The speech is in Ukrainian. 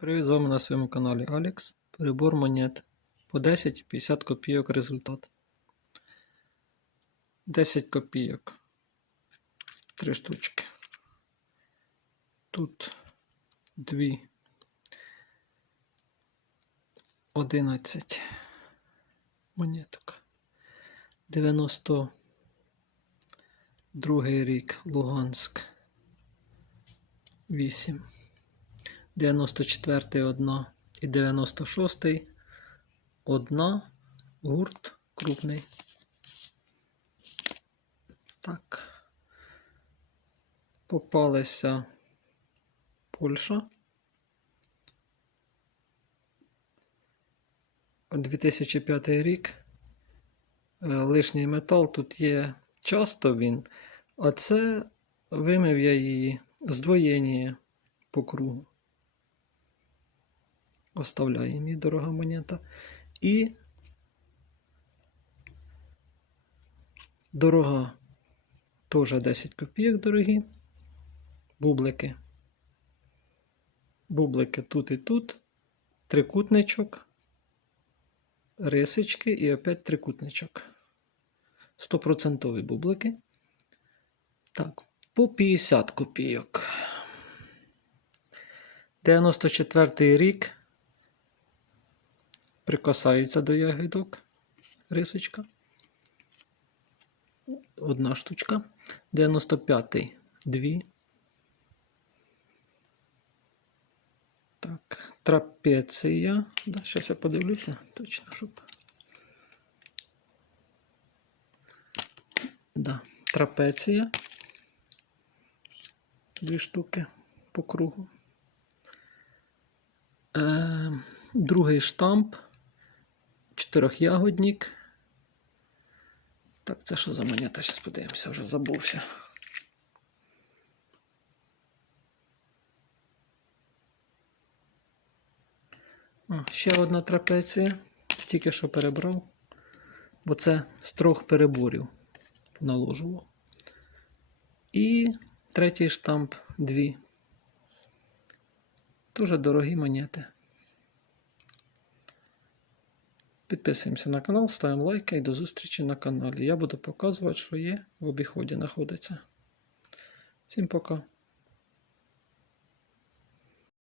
Привіт, з вами на своєму каналі Алекс. Перебор монет по 10-50 копійок результат. 10 копійок. Три штучки. Тут дві. 11 монеток. 92 рік Луганськ. 8. 94 одна і 96 одна гурт крупний. Так. Попалися Польща. 2005 рік. Е, Лишній метал тут є часто він, а це вимив я її здвоєння по кругу. Оставляємо її дорога монета. І дорога теж 10 копійок дорогі. Бублики. Бублики тут і тут. Трикутничок. Рисочки і опять трикутничок. 100% бублики. Так, по 50 копійок. 94 рік. Прикасається до ягідок. Рисочка. Одна штучка. 95-й. Дві. Так, трапеція. Да, Зараз я подивлюся, точно, щоб. Да, трапеція. Дві штуки по кругу. Е, другий штамп. Чотирьохягодник. Так, це що за монета? Зараз подивимося, вже забувся. О, ще одна трапеція. Тільки що перебрав. Бо це з трьох переборів наложував. І третій штамп дві. Дуже дорогі монети. Підписуємося на канал, ставимо лайки і до зустрічі на каналі. Я буду показувати, що є в обіході знаходиться. Всім пока.